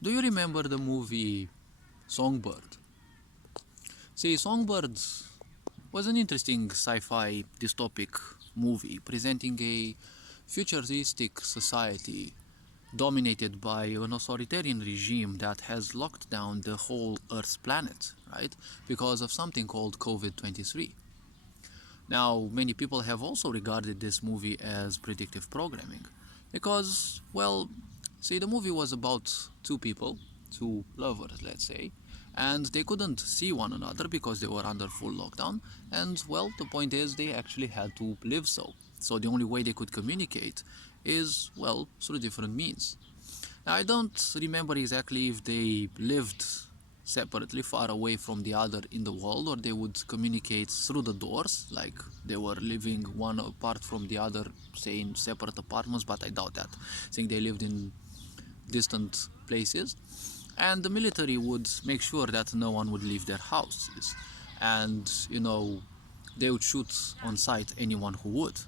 Do you remember the movie Songbird? See, Songbird was an interesting sci-fi dystopic movie presenting a futuristic society dominated by an authoritarian regime that has locked down the whole Earth's planet, right? Because of something called COVID-23. Now, many people have also regarded this movie as predictive programming because, well, see, the movie was about two people, two lovers, let's say, and they couldn't see one another because they were under full lockdown. And, well, the point is, they actually had to live so. So, the only way they could communicate is, well, through different means. Now, I don't remember exactly if they lived separately, far away from the other in the world, or they would communicate through the doors, like they were living one apart from the other, say in separate apartments, but I doubt that. I think they lived in distant places. And the military would make sure that no one would leave their houses. And, they would shoot on sight anyone who would.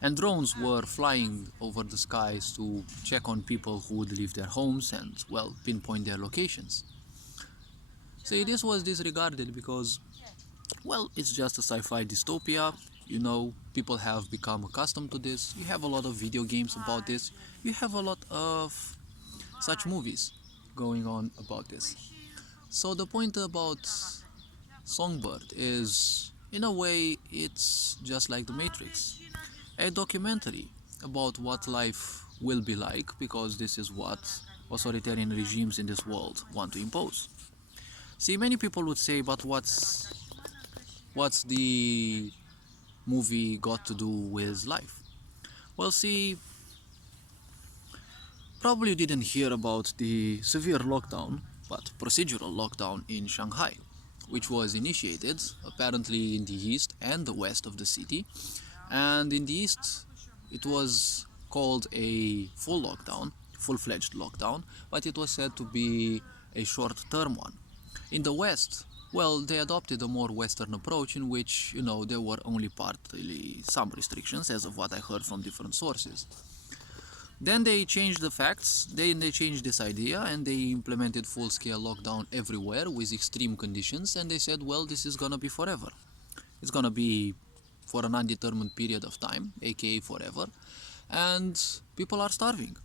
And drones were flying over the skies to check on people who would leave their homes and, well, pinpoint their locations. See, this was disregarded because, well, it's just a sci-fi dystopia. People have become accustomed to this. You have a lot of video games about this. You have a lot of such movies going on about this. So the point about Songbird is, in a way, it's just like The Matrix, a documentary about what life will be like, because this is what authoritarian regimes in this world want to impose. See, many people would say, but what's the movie got to do with life? Well, see, probably you didn't hear about the severe lockdown, but procedural lockdown in Shanghai, which was initiated apparently in the east and the west of the city. And in the east, it was called a full lockdown, full-fledged lockdown, but it was said to be a short-term one. In the West, well, they adopted a more Western approach in which, there were only partly some restrictions, as of what I heard from different sources. Then they changed the facts, they changed this idea, and they implemented full-scale lockdown everywhere with extreme conditions, and they said, well, this is gonna be forever. It's gonna be for an undetermined period of time, aka forever, and people are starving.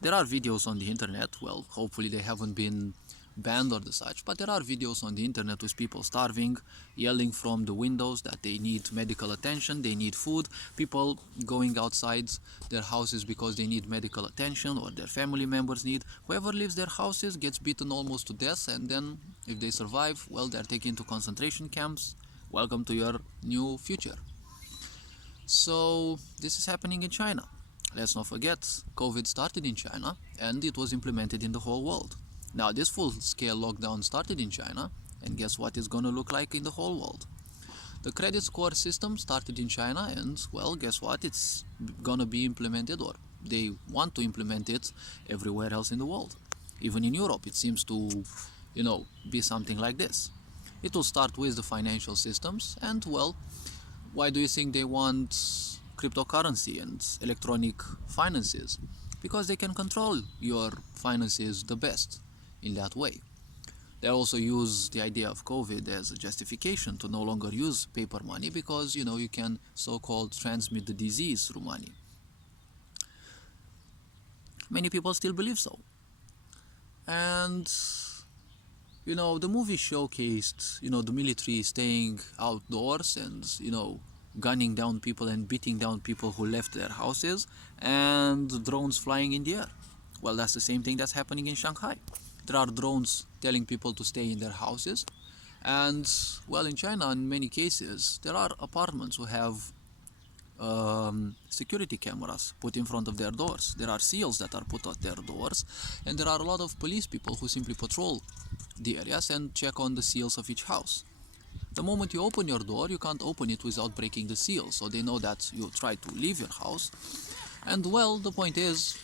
There are videos on the internet, well, hopefully they haven't been banned or the such, but there are videos on the internet with people starving, yelling from the windows that they need medical attention, they need food, people going outside their houses because they need medical attention or their family members need. Whoever leaves their houses gets beaten almost to death, and then if they survive, well, they're taken to concentration camps. Welcome to your new future. So this is happening in China. Let's not forget, COVID started in China and it was implemented in the whole world. Now this full-scale lockdown started in China, and guess what it's gonna look like in the whole world? The credit score system started in China, and, well, guess what? It's gonna be implemented, or they want to implement it everywhere else in the world. Even in Europe, it seems to, be something like this. It will start with the financial systems, and, well, why do you think they want cryptocurrency and electronic finances? Because they can control your finances the best in that way. They also use the idea of COVID as a justification to no longer use paper money because, you can so-called transmit the disease through money. Many people still believe so. And, the movie showcased, the military staying outdoors and, gunning down people and beating down people who left their houses, and drones flying in the air. Well, that's the same thing that's happening in Shanghai. There are drones telling people to stay in their houses. And, well, in China, in many cases, there are apartments who have security cameras put in front of their doors. There are seals that are put at their doors. And there are a lot of police people who simply patrol the areas and check on the seals of each house. The moment you open your door, you can't open it without breaking the seal. So they know that you try to leave your house. And, well, the point is,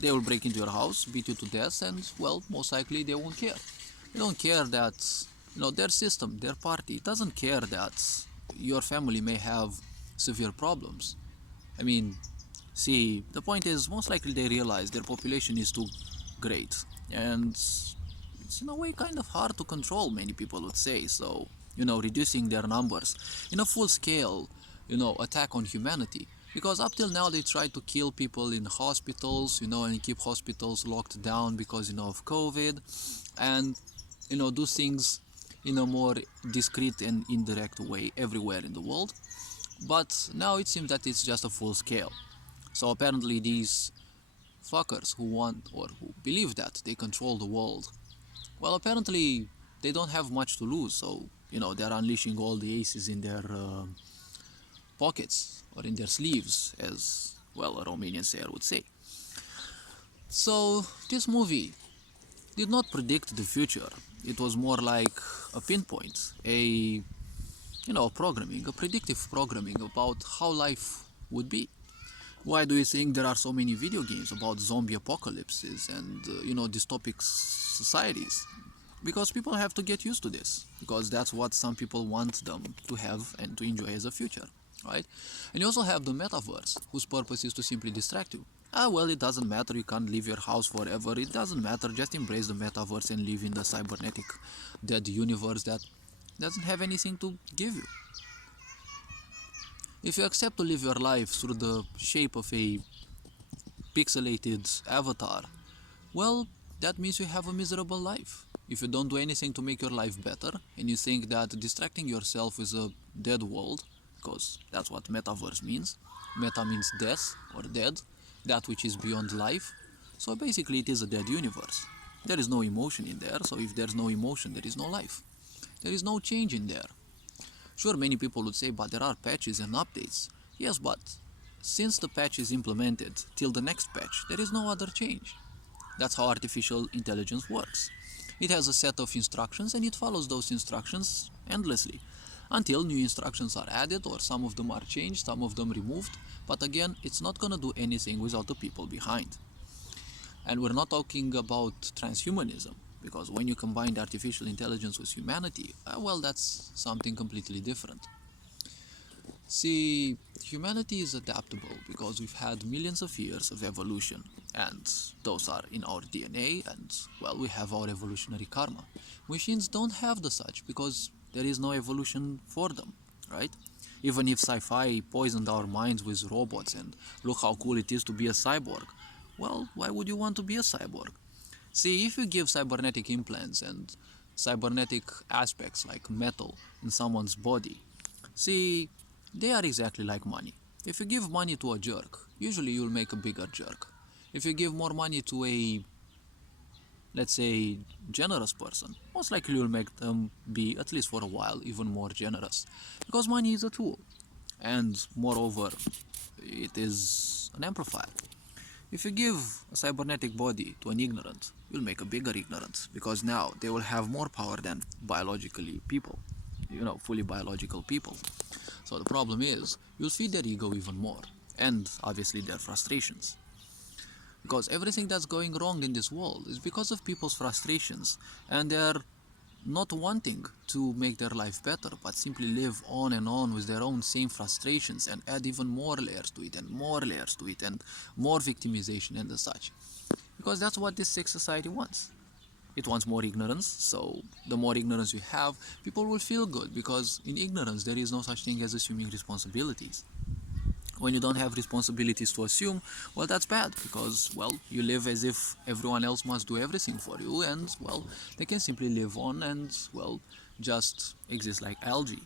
they will break into your house, beat you to death, and, well, most likely they won't care. They don't care that, their system, their party, doesn't care that your family may have severe problems. I mean, see, the point is, most likely they realize their population is too great, and it's in a way kind of hard to control, many people would say. So, reducing their numbers in a full scale, attack on humanity. Because up till now they try to kill people in hospitals, and keep hospitals locked down because, of COVID, and, do things in a more discreet and indirect way everywhere in the world. But now it seems that it's just a full scale. So apparently these fuckers who want or who believe that they control the world, well, apparently they don't have much to lose. So, they're unleashing all the aces in their pockets or in their sleeves, as, well, a Romanian sayer would say. So this movie did not predict the future. It was more like a pinpoint, a predictive programming about how life would be. Why do you think there are so many video games about zombie apocalypses and, dystopic societies? Because people have to get used to this, because that's what some people want them to have and to enjoy as a future, right? And you also have the metaverse, whose purpose is to simply distract you. Well, it doesn't matter, you can't leave your house forever, it doesn't matter, just embrace the metaverse and live in the cybernetic dead universe that doesn't have anything to give you. If you accept to live your life through the shape of a pixelated avatar, well, that means you have a miserable life. If you don't do anything to make your life better, and you think that distracting yourself with a dead world, because that's what metaverse means, meta means death or dead, that which is beyond life, so basically it is a dead universe. There is no emotion in there, so if there's no emotion, there is no life. There is no change in there. Sure, many people would say, but there are patches and updates. Yes, but since the patch is implemented till the next patch, there is no other change. That's how artificial intelligence works. It has a set of instructions and it follows those instructions endlessly until new instructions are added, or some of them are changed, some of them removed. But again, it's not gonna do anything without the people behind. And we're not talking about transhumanism, because when you combine the artificial intelligence with humanity, well, that's something completely different. See, humanity is adaptable because we've had millions of years of evolution, and those are in our DNA, and, well, we have our evolutionary karma. Machines don't have the such because there is no evolution for them, right? Even if sci-fi poisoned our minds with robots and look how cool it is to be a cyborg, well, why would you want to be a cyborg? See, if you give cybernetic implants and cybernetic aspects like metal in someone's body, see, they are exactly like money. If you give money to a jerk, usually you'll make a bigger jerk. If you give more money to a, let's say, generous person, most likely you'll make them be, at least for a while, even more generous. Because money is a tool. And moreover, it is an amplifier. If you give a cybernetic body to an ignorant, you'll make a bigger ignorant, because now they will have more power than biologically people, fully biological people. So the problem is, you'll feed their ego even more, and obviously their frustrations. Because everything that's going wrong in this world is because of people's frustrations, and they're not wanting to make their life better, but simply live on and on with their own same frustrations and add even more layers to it and more layers to it and more victimization and the such. Because that's what this sick society wants. It wants more ignorance, so the more ignorance you have, people will feel good, because in ignorance there is no such thing as assuming responsibilities. When you don't have responsibilities to assume, well, that's bad, because, well, you live as if everyone else must do everything for you, and, well, they can simply live on and, well, just exist like algae.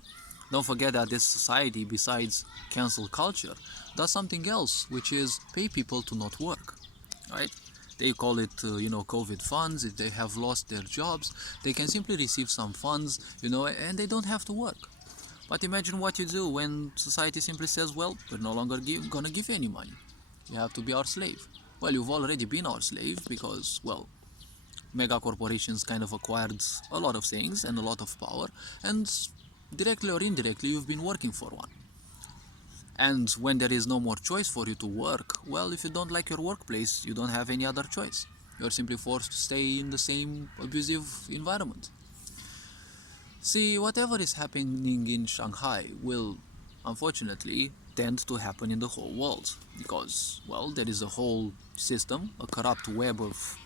Don't forget that this society, besides cancel culture, does something else, which is pay people to not work, right? They call it, COVID funds. If they have lost their jobs, they can simply receive some funds, and they don't have to work. But imagine what you do when society simply says, well, we're no longer gonna give you any money. You have to be our slave. Well, you've already been our slave because, well, mega corporations kind of acquired a lot of things and a lot of power, and directly or indirectly you've been working for one. And when there is no more choice for you to work, well, if you don't like your workplace, you don't have any other choice. You're simply forced to stay in the same abusive environment. See, whatever is happening in Shanghai will, unfortunately, tend to happen in the whole world, because, well, there is a whole system, a corrupt web of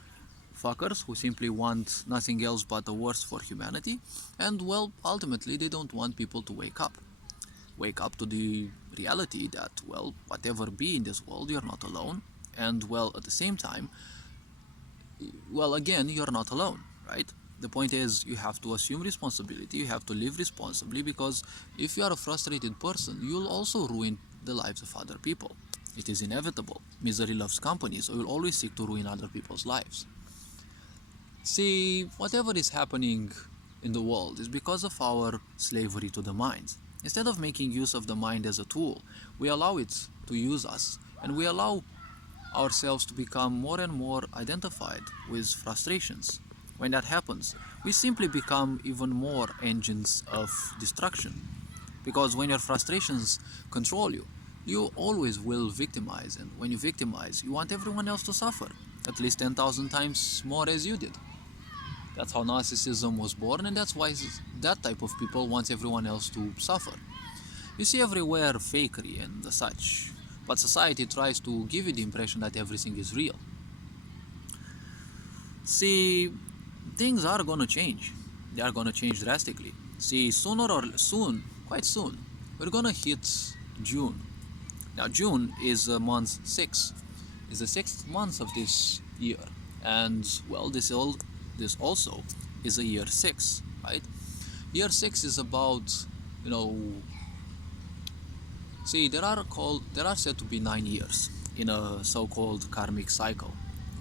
fuckers who simply want nothing else but the worst for humanity, and well, ultimately they don't want people to wake up to the reality that, well, whatever be in this world, you're not alone, and well, at the same time, well, again, you're not alone, right? The point is, you have to assume responsibility, you have to live responsibly, because if you are a frustrated person, you'll also ruin the lives of other people. It is inevitable. Misery loves company, so you'll always seek to ruin other people's lives. See, whatever is happening in the world is because of our slavery to the mind. Instead of making use of the mind as a tool, we allow it to use us, and we allow ourselves to become more and more identified with frustrations. When that happens, we simply become even more engines of destruction. Because when your frustrations control you, you always will victimize, and when you victimize, you want everyone else to suffer, at least 10,000 times more as you did. That's how narcissism was born, and that's why that type of people wants everyone else to suffer. You see everywhere fakery and such, but society tries to give you the impression that everything is real. See, things are gonna change. They are gonna change drastically. See, quite soon, we're gonna hit June. Now, June is month 6, is the 6th month of this year, and well, this also is a year 6, right? Year 6 is about, see, there are said to be 9 years in a so-called karmic cycle,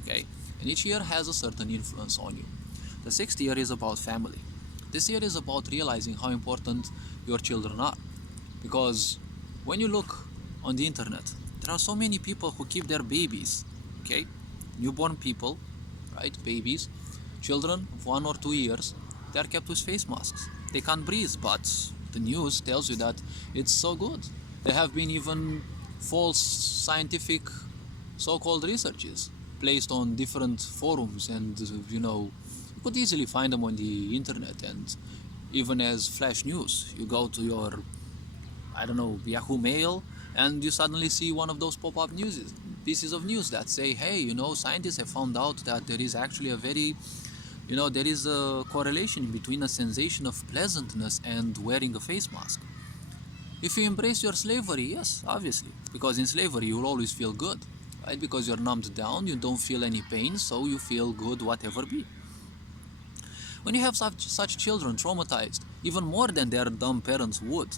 okay? And each year has a certain influence on you. The 6th year is about family. This year is about realizing how important your children are, because when you look on the internet, there are so many people who keep their babies, okay? Newborn people, right? Babies, children of 1 or 2 years, they are kept with face masks. They can't breathe, but the news tells you that it's so good. There have been even false scientific so-called researches placed on different forums, and you could easily find them on the internet, and even as flash news, you go to your, Yahoo Mail, and you suddenly see one of those pop-up pieces of news that say, hey, scientists have found out that there is actually there is a correlation between a sensation of pleasantness and wearing a face mask. If you embrace your slavery, yes, obviously, because in slavery you'll always feel good, right? Because you're numbed down, you don't feel any pain, so you feel good whatever be. When you have such children traumatized, even more than their dumb parents would,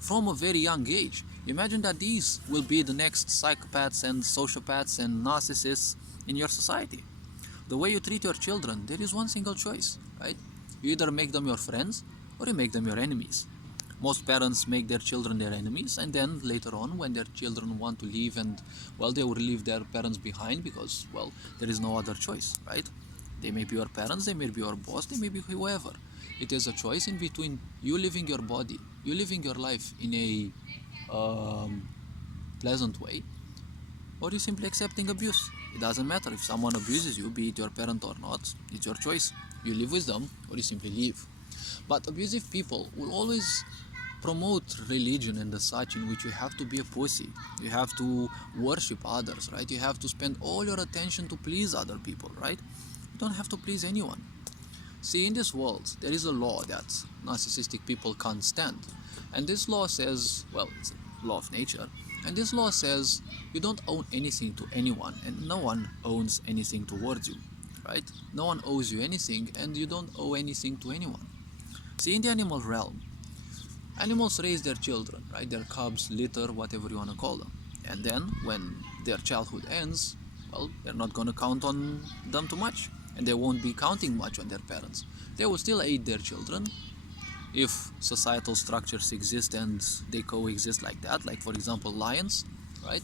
from a very young age, imagine that these will be the next psychopaths and sociopaths and narcissists in your society. The way you treat your children, there is one single choice, right? You either make them your friends or you make them your enemies. Most parents make their children their enemies, and then later on, when their children want to leave, and well, they will leave their parents behind because, well, there is no other choice, right? They may be your parents, they may be your boss, they may be whoever. It is a choice in between you living your body, you living your life in a pleasant way, or you simply accepting abuse. It doesn't matter if someone abuses you, be it your parent or not, it's your choice. You live with them or you simply leave. But abusive people will always promote religion and the such, in which you have to be a pussy, you have to worship others, right? You have to spend all your attention to please other people, right? You don't have to please anyone. See, in this world, there is a law that narcissistic people can't stand. And this law says, well, it's a law of nature. And this law says you don't own anything to anyone, and no one owns anything towards you, right? No one owes you anything, and you don't owe anything to anyone. See, in the animal realm, animals raise their children, right? Their cubs, litter, whatever you want to call them. And then, when their childhood ends, well, they're not going to count on them too much. And they won't be counting much on their parents. They will still aid their children if societal structures exist and they coexist like that. Like, for example, lions, right?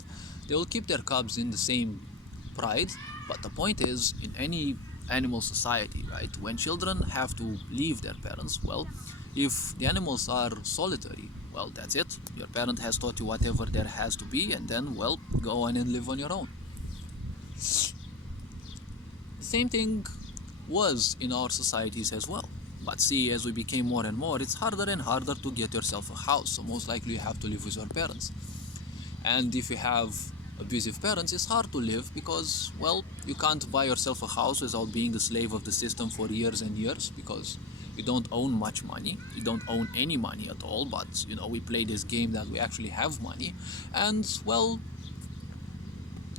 They will keep their cubs in the same pride. But the point is, in any animal society, right, when children have to leave their parents, well, if the animals are solitary, well, that's it. Your parent has taught you whatever there has to be, and then, well, go on and live on your own. The same thing was in our societies as well. But see, as we became more and more, it's harder and harder to get yourself a house, so most likely you have to live with your parents. And if you have abusive parents, it's hard to live because, well, you can't buy yourself a house without being the slave of the system for years and years, because you don't own much money, you don't own any money at all, but we play this game that we actually have money, and, well,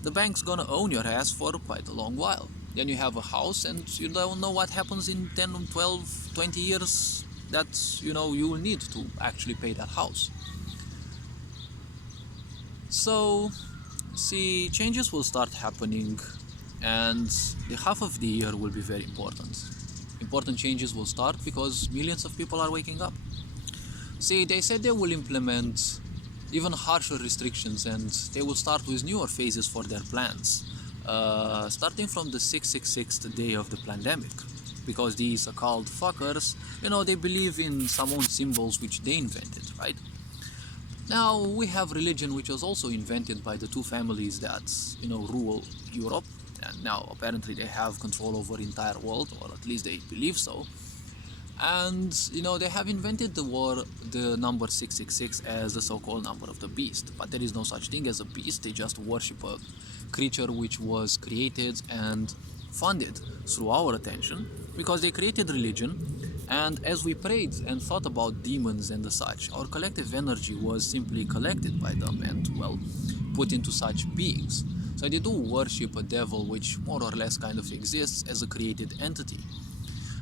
the bank's gonna own your ass for quite a long while. Then you have a house and you don't know what happens in 10, 12, 20 years that you will need to actually pay that house. So, see, changes will start happening, and the half of the year will be very important. Important changes will start because millions of people are waking up. See, they said they will implement even harsher restrictions, and they will start with newer phases for their plans, starting from the 666th day of the pandemic, because these so-called fuckers, they believe in some own symbols which they invented, right? Now, we have religion, which was also invented by the two families that, rule Europe, and now apparently they have control over the entire world, or at least they believe so. And, they have invented the number 666 as the so-called number of the beast. But there is no such thing as a beast. They just worship a creature which was created and funded through our attention, because they created religion. And as we prayed and thought about demons and the such, our collective energy was simply collected by them and, well, put into such beings. So they do worship a devil which more or less kind of exists as a created entity.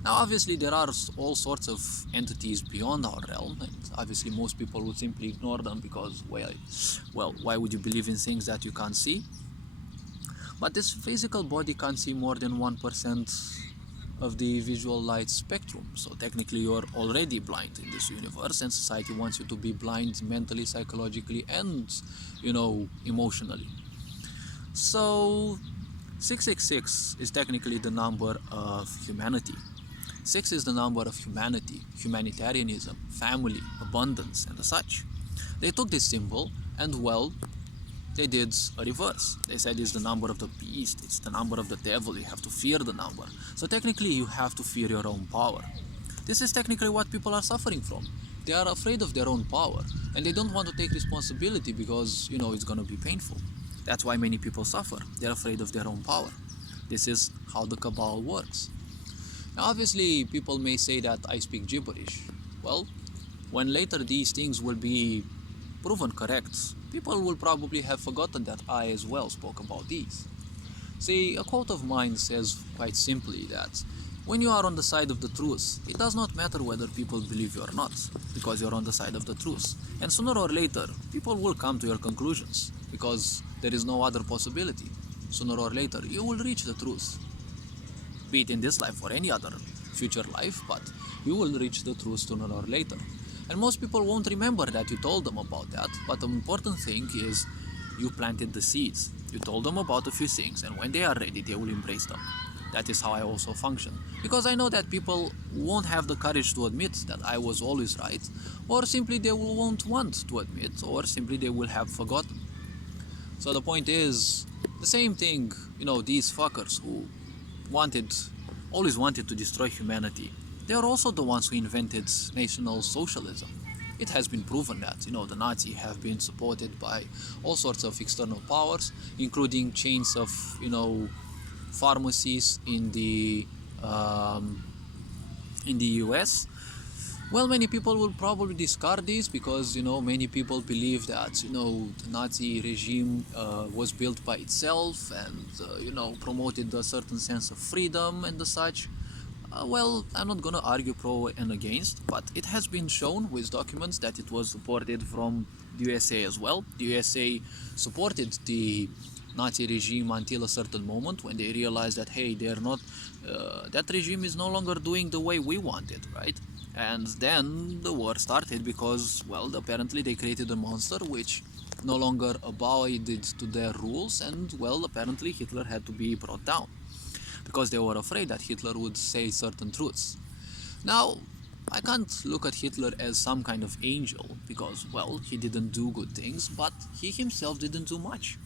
Now, obviously, there are all sorts of entities beyond our realm, and obviously most people would simply ignore them because, well, why would you believe in things that you can't see? But this physical body can't see more than 1% of the visual light spectrum, so technically you're already blind in this universe, and society wants you to be blind mentally, psychologically, and, emotionally. So, 666 is technically the number of humanity. 6 is the number of humanity, humanitarianism, family, abundance, and the such. They took this symbol and, well, they did a reverse. They said it's the number of the beast, it's the number of the devil, you have to fear the number. So technically you have to fear your own power. This is technically what people are suffering from. They are afraid of their own power, and they don't want to take responsibility because, it's gonna be painful. That's why many people suffer. They're afraid of their own power. This is how the cabal works. Now, obviously, people may say that I speak gibberish. Well, when later these things will be proven correct, people will probably have forgotten that I as well spoke about these. See, a quote of mine says quite simply that when you are on the side of the truth, it does not matter whether people believe you or not, because you're on the side of the truth. And sooner or later, people will come to your conclusions, because there is no other possibility. Sooner or later, you will reach the truth. Be it in this life or any other future life, but you will reach the truth sooner or later. And most people won't remember that you told them about that, but the important thing is you planted the seeds. You told them about a few things, and when they are ready, they will embrace them. That is how I also function. Because I know that people won't have the courage to admit that I was always right, or simply they won't want to admit, or simply they will have forgotten. So the point is, the same thing, these fuckers who always wanted to destroy humanity, they are also the ones who invented national socialism. It has been proven that, the Nazis have been supported by all sorts of external powers, including chains of, pharmacies in the US. Well, many people will probably discard this because, many people believe that, the Nazi regime was built by itself and, promoted a certain sense of freedom and the such. Well, I'm not gonna argue pro and against, but it has been shown with documents that it was supported from the USA as well. The USA supported the Nazi regime until a certain moment when they realized that, hey, they're not, that regime is no longer doing the way we want it, right? And then the war started because, well, apparently they created a monster which no longer abided to their rules, and, well, apparently Hitler had to be brought down because they were afraid that Hitler would say certain truths. Now, I can't look at Hitler as some kind of angel because, well, he didn't do good things, but he himself didn't do much.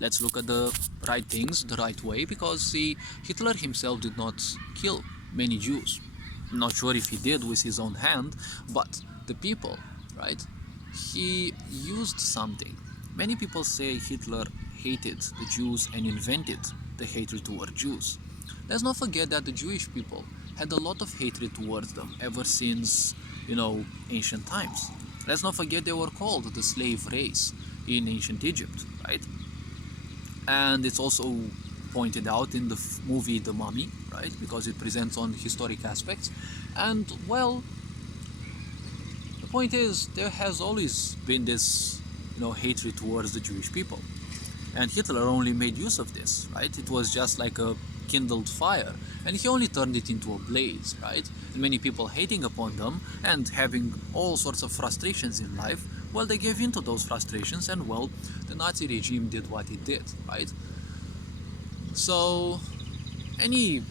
Let's look at the right things the right way, because, see, Hitler himself did not kill many Jews. Not sure if he did with his own hand, but the people, right? He used something. Many people say Hitler hated the Jews and invented the hatred toward Jews. Let's not forget that the Jewish people had a lot of hatred towards them ever since, ancient times. Let's not forget they were called the slave race in ancient Egypt, right? And it's also pointed out in the movie The Mummy, right? Because it presents on historic aspects. And, well, the point is, there has always been this, hatred towards the Jewish people. And Hitler only made use of this, right? It was just like a kindled fire, and he only turned it into a blaze, right? And many people hating upon them and having all sorts of frustrations in life, well, they gave in to those frustrations, and, well, the Nazi regime did what it did, right? So, any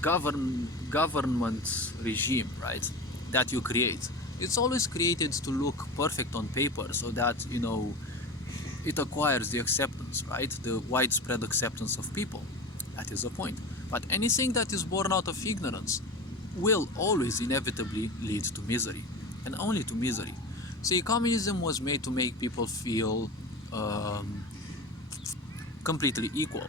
government regime, right, that you create, it's always created to look perfect on paper so that, it acquires the acceptance, right? The widespread acceptance of people. That is the point. But anything that is born out of ignorance will always inevitably lead to misery, and only to misery. See, communism was made to make people feel completely equal.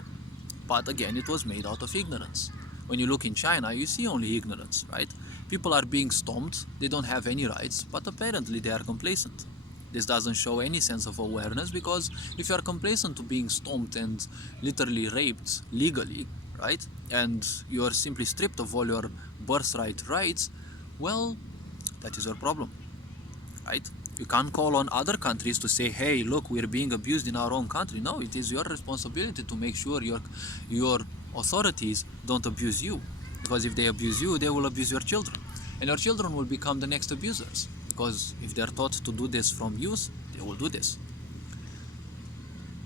But again, it was made out of ignorance. When you look in China, you see only ignorance, right? People are being stomped, they don't have any rights, but apparently they are complacent. This doesn't show any sense of awareness, because if you are complacent to being stomped and literally raped legally, right, and you are simply stripped of all your birthright rights, well, that is your problem, right? You can't call on other countries to say, hey, look, we're being abused in our own country. No, it is your responsibility to make sure your authorities don't abuse you, because if they abuse you, they will abuse your children, and your children will become the next abusers. Because if they're taught to do this from youth, they will do this.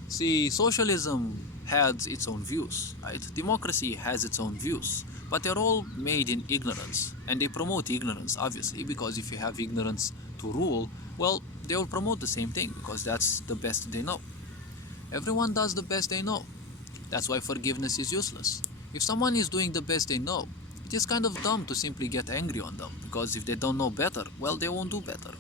See, socialism has its own views, right? Democracy has its own views, but they're all made in ignorance, and they promote ignorance, obviously, because if you have ignorance to rule, well, they will promote the same thing, because that's the best they know. Everyone does the best they know. That's why forgiveness is useless. If someone is doing the best they know, it is kind of dumb to simply get angry on them, because if they don't know better, well, they won't do better.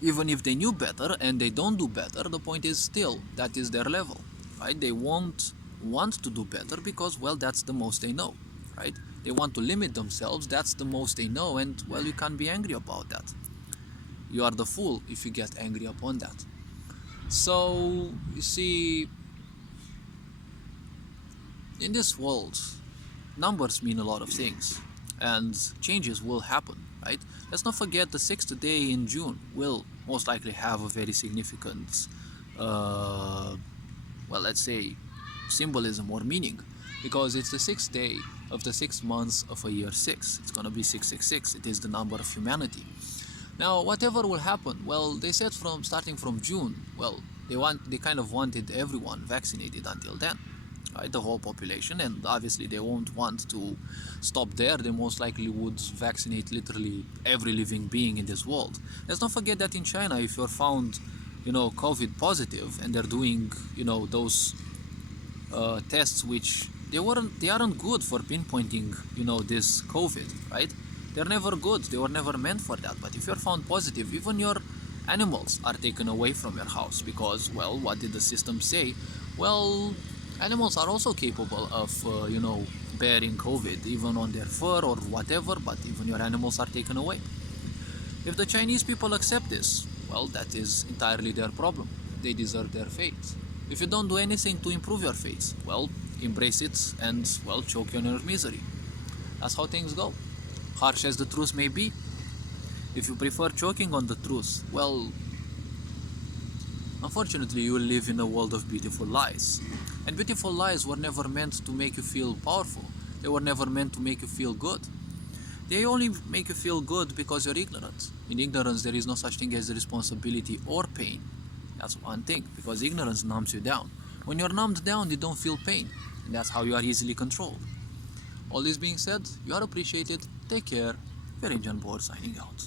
Even if they knew better and they don't do better, the point is still, that is their level, right? They won't want to do better because, well, that's the most they know, right? They want to limit themselves, that's the most they know, and, well, you can't be angry about that. You are the fool if you get angry upon that. So, you see, in this world, numbers mean a lot of things, and changes will happen, right? Let's not forget the 6th day in June will most likely have a very significant, let's say, symbolism or meaning, because it's the 6th day of the 6th month of a year 6. It's gonna be 666. It is the number of humanity. Now, whatever will happen, well, they said starting from June, well, they kind of wanted everyone vaccinated until then. Right, the whole population, and obviously they won't want to stop there. They most likely would vaccinate literally every living being in this world. Let's not forget that in China, if you're found, COVID positive, and they're doing, those tests which they aren't good for pinpointing, this COVID, right? They're never good. They were never meant for that. But if you're found positive, even your animals are taken away from your house, because, well, what did the system say? Well, animals are also capable of, bearing COVID, even on their fur or whatever, but even your animals are taken away. If the Chinese people accept this, well, that is entirely their problem. They deserve their fate. If you don't do anything to improve your fate, well, embrace it and, well, choke on your misery. That's how things go. Harsh as the truth may be, if you prefer choking on the truth, well, unfortunately, you will live in a world of beautiful lies. And beautiful lies were never meant to make you feel powerful. They were never meant to make you feel good. They only make you feel good because you're ignorant. In ignorance, there is no such thing as responsibility or pain. That's one thing, because ignorance numbs you down. When you're numbed down, you don't feel pain. And that's how you are easily controlled. All this being said, you are appreciated. Take care. Your Indian Board signing out.